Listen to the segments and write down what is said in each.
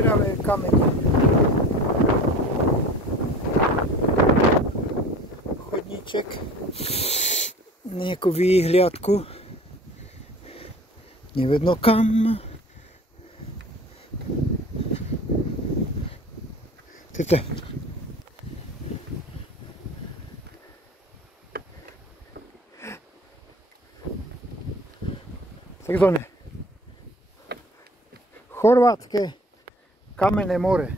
Špinavé kamene. Chodníček. Nejakú výhliadku. Nevedno kam. Tete. Takzvané chorvátske kamenné more.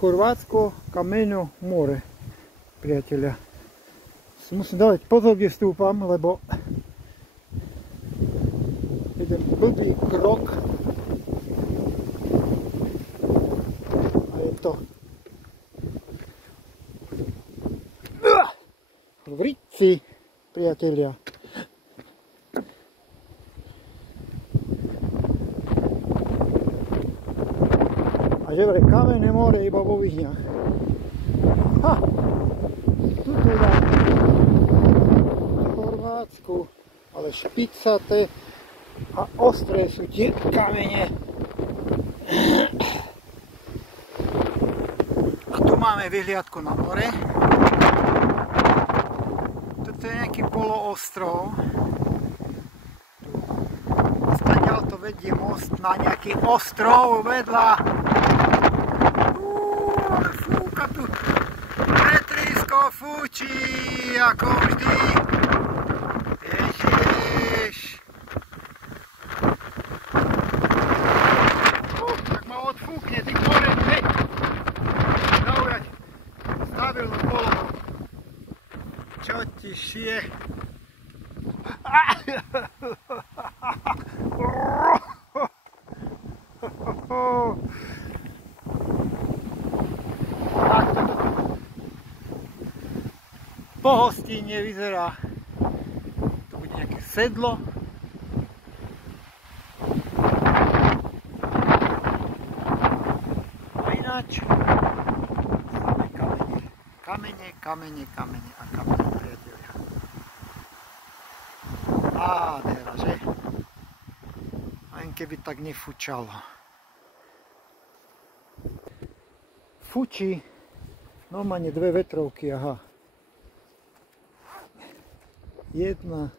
Chorvátsko kamenné more, priatelia. Musím dávať pozor, kde stúpam, lebo jeden blbý krok a je to v Rici, priatelia. A že vraj kamenné more iba vo Vyhniach. Ha! Tuto ja v Chorvátsku, ale špicaté a ostré sú tie kamene. A tu máme vyhliadku na more. Toto je nejaký poloostrov. Stadiaľ to vedie most na nejaký ostrov vedľa. Fúka tu. Vetrisko fúči, ako vždy. Ježiš. Tak ma odfúkne, ty koreň, veď. Zaujať. Stavil na polohu. Čo ti šije? Pohostinne vyzerá. To bude nejaké sedlo. A ináč samé kamene. Kamene, kamene, kamene a kamene, priatelia. Nádhera, že? Len keby tak nefúčalo. Fúči normálne dve vetrovky, aha. Jedna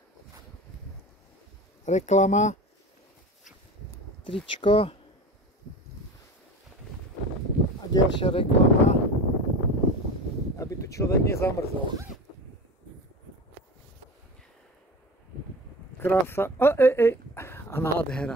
reklama, tričko a ďalšia reklama, aby tu človek nezamrzol. Krása a nádhera.